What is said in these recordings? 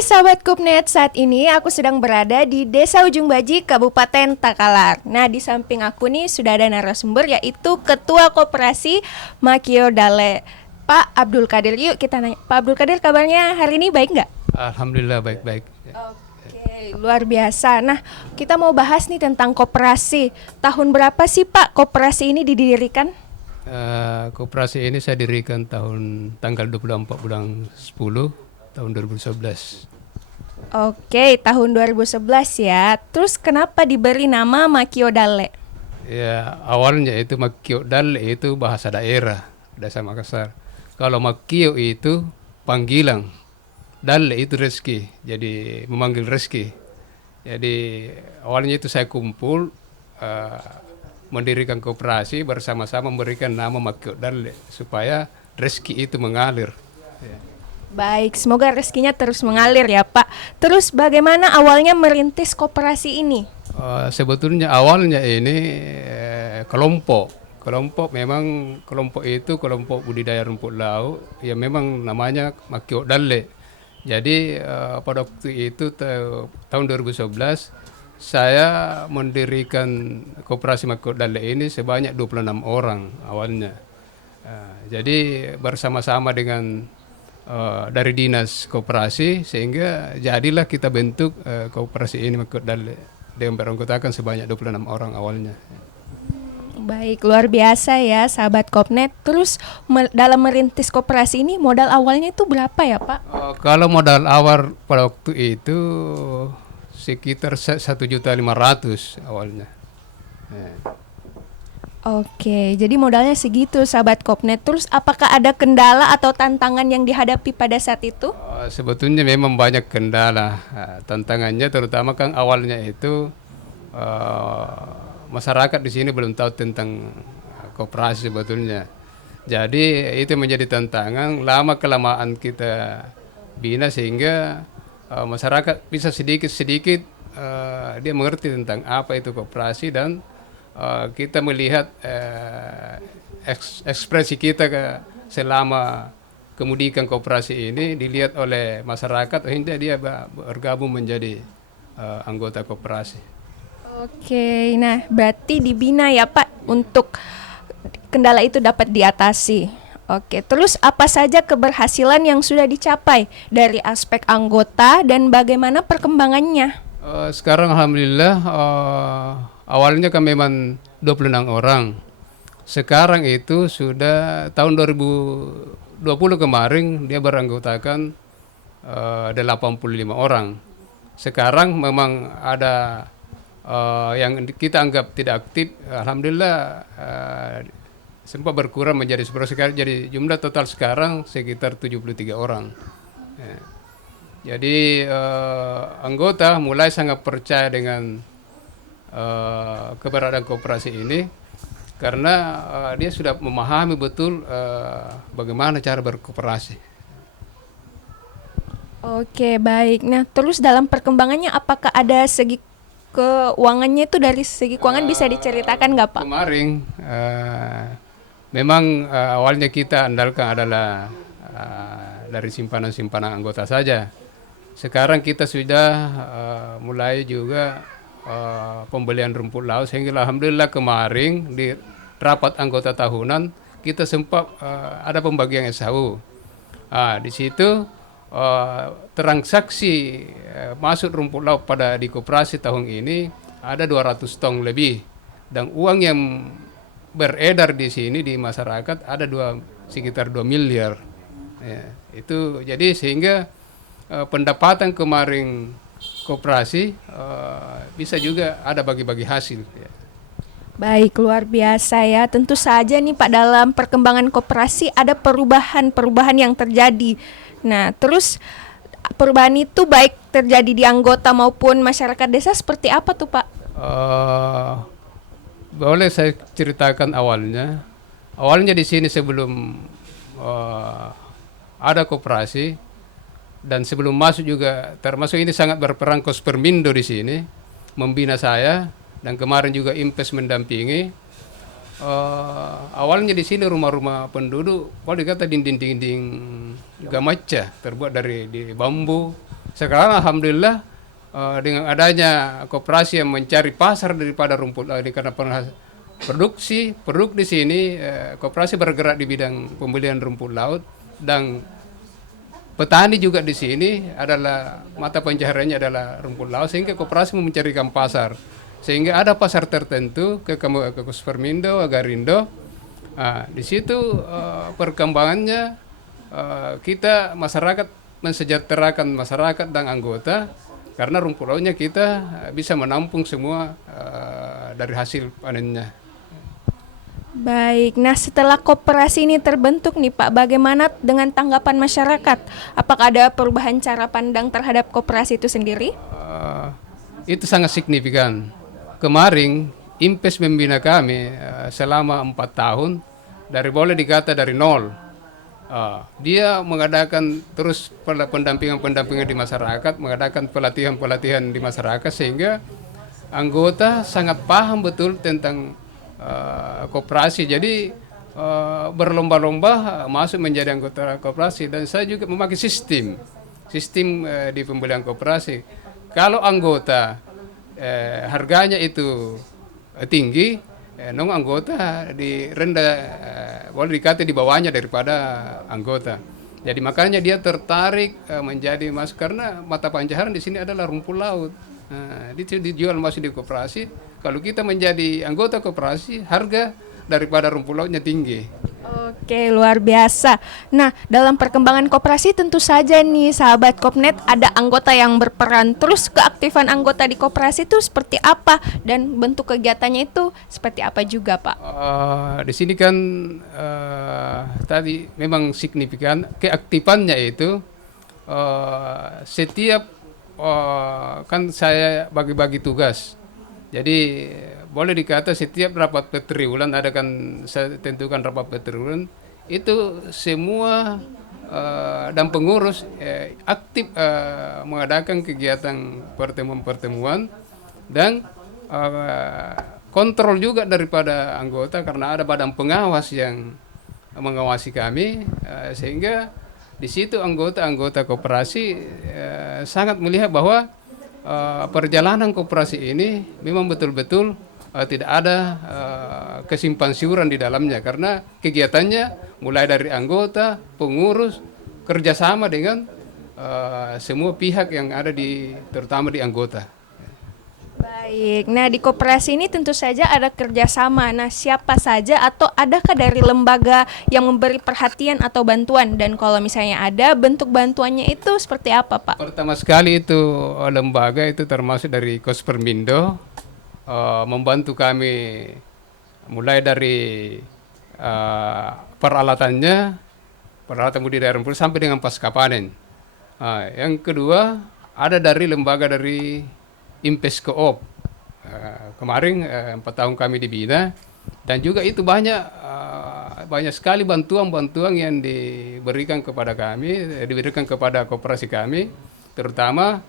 Hai sahabat Kupnet, saat ini aku sedang berada di Desa Ujung Baji, Kabupaten Takalar. Nah, di samping aku nih sudah ada narasumber yaitu Ketua Koperasi Makio Dale, Pak Abdul Kadir. Yuk kita nanya, Pak Abdul Kadir kabarnya hari ini baik nggak? Alhamdulillah baik-baik. Oke, luar biasa. Nah, kita mau bahas nih tentang koperasi. Tahun berapa sih Pak koperasi ini didirikan? Koperasi ini saya dirikan tanggal 24 bulan 10 tahun 2011. Oke, tahun 2011 ya. Terus kenapa diberi nama Makio Dale? Ya, awalnya itu Makio Dal itu bahasa Desa Makassar. Kalau Makio itu panggilan, Dal itu rezeki, jadi memanggil rezeki. Jadi awalnya itu saya kumpul eh, mendirikan koperasi bersama-sama memberikan nama Makio Dal supaya rezeki itu mengalir. Baik, semoga rezekinya terus mengalir ya Pak. Terus bagaimana awalnya merintis koperasi ini? Sebetulnya awalnya ini kelompok memang kelompok itu kelompok budidaya rumput laut yang memang namanya Makio Dalle. Jadi pada waktu itu tahun 2011 saya mendirikan koperasi Makio Dalle ini sebanyak 26 orang awalnya. Jadi bersama-sama dengan dari dinas koperasi sehingga jadilah kita bentuk koperasi ini Makio Dalle dengan beranggotakan sebanyak 26 orang awalnya. Baik, luar biasa ya sahabat Kopnet. Terus dalam merintis koperasi ini modal awalnya itu berapa ya Pak? Kalau modal awal pada waktu itu sekitar 1.500.000 awalnya. Ya. Oke, jadi modalnya segitu sahabat Kopnet. Terus apakah ada kendala atau tantangan yang dihadapi pada saat itu? Sebetulnya memang banyak kendala. Tantangannya terutama kan awalnya itu masyarakat di sini belum tahu tentang koperasi sebetulnya. Jadi itu menjadi tantangan lama kelamaan kita bina sehingga masyarakat bisa sedikit-sedikit dia mengerti tentang apa itu koperasi dan kita melihat ekspresi kita selama kemudikan koperasi ini dilihat oleh masyarakat hingga dia bergabung menjadi anggota koperasi. Oke, nah berarti dibina ya Pak untuk kendala itu dapat diatasi. Oke, terus apa saja keberhasilan yang sudah dicapai dari aspek anggota dan bagaimana perkembangannya? Sekarang alhamdulillah awalnya kan memang 26 orang. Sekarang itu sudah tahun 2020 kemarin dia beranggotakan 85 orang. Sekarang memang ada yang kita anggap tidak aktif, alhamdulillah sempat berkurang menjadi 10 sekarang. Jadi jumlah total sekarang sekitar 73 orang. Ya. Jadi anggota mulai sangat percaya dengan keberadaan koperasi ini karena dia sudah memahami betul bagaimana cara berkooperasi. Oke, baik. Nah, terus dalam perkembangannya apakah ada segi keuangannya itu dari segi keuangan bisa diceritakan nggak Pak? Kemarin memang awalnya kita andalkan adalah dari simpanan-simpanan anggota saja. Sekarang kita sudah mulai juga pembelian rumput laut sehingga alhamdulillah kemarin di rapat anggota tahunan kita sempat ada pembagian SHU. Di situ transaksi masuk rumput laut di koperasi tahun ini ada 200 ton lebih dan uang yang beredar di sini di masyarakat ada sekitar 2 miliar. Ya, itu jadi sehingga pendapatan kemarin koperasi bisa juga ada bagi-bagi hasil. Ya. Baik, luar biasa ya. Tentu saja nih Pak dalam perkembangan koperasi ada perubahan-perubahan yang terjadi. Nah, terus perubahan itu baik terjadi di anggota maupun masyarakat desa seperti apa tuh Pak? Boleh saya ceritakan awalnya. Awalnya di sini sebelum ada koperasi dan sebelum masuk juga termasuk ini sangat berperan Kospermindo di sini membina saya dan kemarin juga Impes mendampingi. Awalnya di sini rumah-rumah penduduk, kalau dikata dinding-dinding gamaca terbuat dari bambu Sekarang alhamdulillah dengan adanya koperasi yang mencari pasar daripada rumput laut ini karena produk di sini koperasi bergerak di bidang pembelian rumput laut dan petani juga di sini adalah mata pencahariannya adalah rumput laut sehingga koperasi mencarikan pasar sehingga ada pasar tertentu ke Kospermindo, Agarindo. Nah, di situ perkembangannya kita masyarakat mensejahterakan masyarakat dan anggota karena rumput lautnya kita bisa menampung semua dari hasil panennya. Baik, nah setelah koperasi ini terbentuk nih Pak, bagaimana dengan tanggapan masyarakat? Apakah ada perubahan cara pandang terhadap koperasi itu sendiri? Itu sangat signifikan. Kemarin Impes membina kami selama 4 tahun dari boleh dikata dari nol. Dia mengadakan terus pendampingan di masyarakat, mengadakan pelatihan di masyarakat sehingga anggota sangat paham betul tentang koperasi. Jadi berlomba-lomba masuk menjadi anggota koperasi dan saya juga memakai sistem di pembelian koperasi. Kalau anggota harganya itu tinggi, non anggota di rendah boleh dikata di bawahnya daripada anggota. Jadi makanya dia tertarik menjadi masuk karena mata pencaharian di sini adalah rumput laut. Dijual masih di koperasi. Kalau kita menjadi anggota koperasi, harga daripada rumput lautnya tinggi. Oke, luar biasa. Nah, dalam perkembangan koperasi tentu saja nih sahabat Kopnet ada anggota yang berperan. Terus keaktifan anggota di koperasi itu seperti apa dan bentuk kegiatannya itu seperti apa juga, Pak? Di sini kan tadi memang signifikan keaktifannya itu setiap kan saya bagi-bagi tugas. Jadi boleh dikata setiap rapat petriwulan ada kan saya tentukan rapat petriwulan itu semua dan pengurus aktif mengadakan kegiatan pertemuan-pertemuan dan kontrol juga daripada anggota karena ada badan pengawas yang mengawasi kami sehingga di situ anggota-anggota koperasi sangat melihat bahwa perjalanan koperasi ini memang betul-betul tidak ada kesimpang siuran di dalamnya karena kegiatannya mulai dari anggota, pengurus, kerjasama dengan semua pihak yang ada terutama di anggota. Baik, nah di koperasi ini tentu saja ada kerjasama. Nah, siapa saja atau adakah dari lembaga yang memberi perhatian atau bantuan? Dan kalau misalnya ada, bentuk bantuannya itu seperti apa, Pak? Pertama sekali itu lembaga itu termasuk dari Kospermindo membantu kami mulai dari peralatan budidaya rumput sampai dengan pasca panen. Yang kedua ada dari lembaga dari Impes Coop. Kemarin 4 tahun kami dibina dan juga itu banyak sekali bantuan-bantuan yang diberikan kepada kami, diberikan kepada koperasi kami, terutama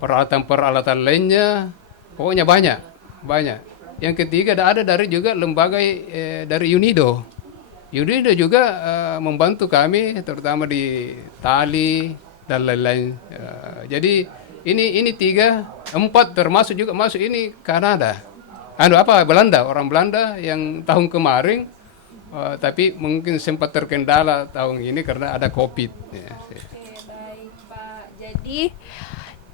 peralatan-peralatan lainnya, pokoknya banyak. Yang ketiga ada dari juga lembaga dari UNIDO. UNIDO juga membantu kami, terutama di tali dan lain-lain. Jadi ini 3, 4 termasuk juga masuk ini Kanada. Orang Belanda yang tahun kemarin tapi mungkin sempat terkendala tahun ini karena ada COVID. Oke, baik Pak.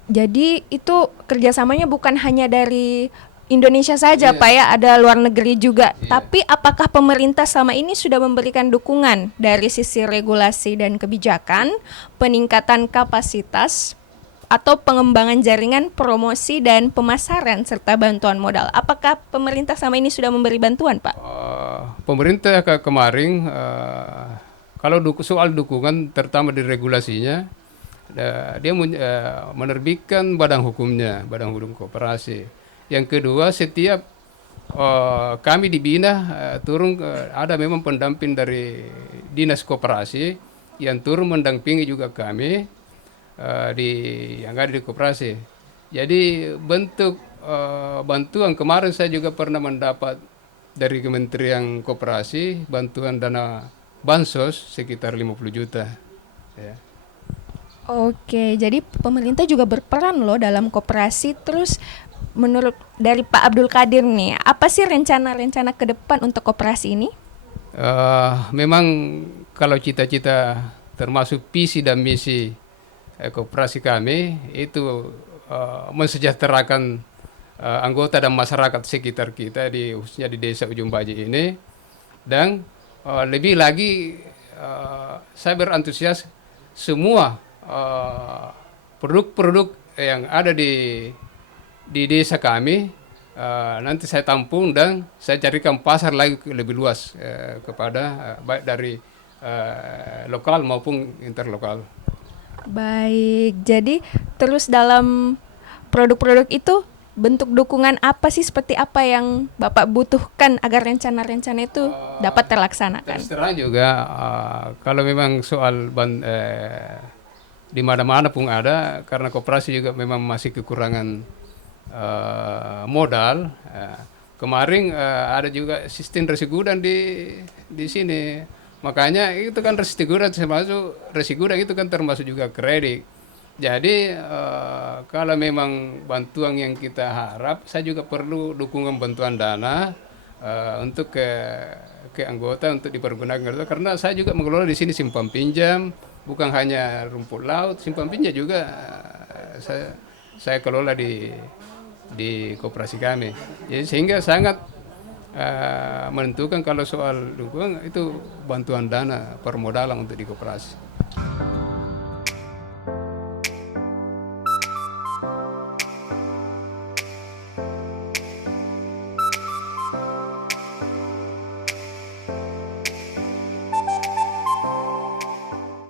Jadi itu kerjasamanya bukan hanya dari Indonesia saja, Pak ya, ada luar negeri juga. Tapi apakah pemerintah selama ini sudah memberikan dukungan dari sisi regulasi dan kebijakan, peningkatan kapasitas, atau pengembangan jaringan promosi dan pemasaran serta bantuan modal? Apakah pemerintah selama ini sudah memberi bantuan, Pak? Pemerintah kemarin kalau soal dukungan terutama di regulasinya, dia menerbitkan badan hukum koperasi. Yang kedua, setiap kami dibina ada memang pendamping dari dinas koperasi yang turun mendampingi juga kami yang ada di koperasi. Jadi bentuk bantuan kemarin saya juga pernah mendapat dari Kementerian Koperasi bantuan dana bansos sekitar 50 juta. Ya. Oke, jadi pemerintah juga berperan loh dalam koperasi. Terus menurut dari Pak Abdul Qadir nih, apa sih rencana-rencana ke depan untuk koperasi ini? Memang kalau cita-cita termasuk visi dan misi koperasi kami itu mensejahterakan anggota dan masyarakat sekitar kita di khususnya di Desa Ujung Baji ini, dan lebih lagi saya berantusias semua produk-produk yang ada di desa kami nanti saya tampung dan saya carikan pasar lagi lebih luas kepada baik dari lokal maupun interlokal. Baik, jadi terus dalam produk-produk itu bentuk dukungan apa sih, seperti apa yang Bapak butuhkan agar rencana-rencana itu dapat terlaksanakan? Terus terang juga kalau memang soal di mana-mana pun ada, karena koperasi juga memang masih kekurangan modal. Kemarin ada juga sistem resi gudang di sini. Makanya itu kan resi gudang itu kan termasuk juga kredit. Jadi kalau memang bantuan yang kita harap, saya juga perlu dukungan bantuan dana untuk ke anggota untuk dipergunakan, karena saya juga mengelola di sini simpan pinjam, bukan hanya rumput laut, simpan pinjam juga saya kelola di koperasi kami. Jadi sehingga sangat menentukan kalau soal dukungan itu bantuan dana permodalan untuk di koperasi.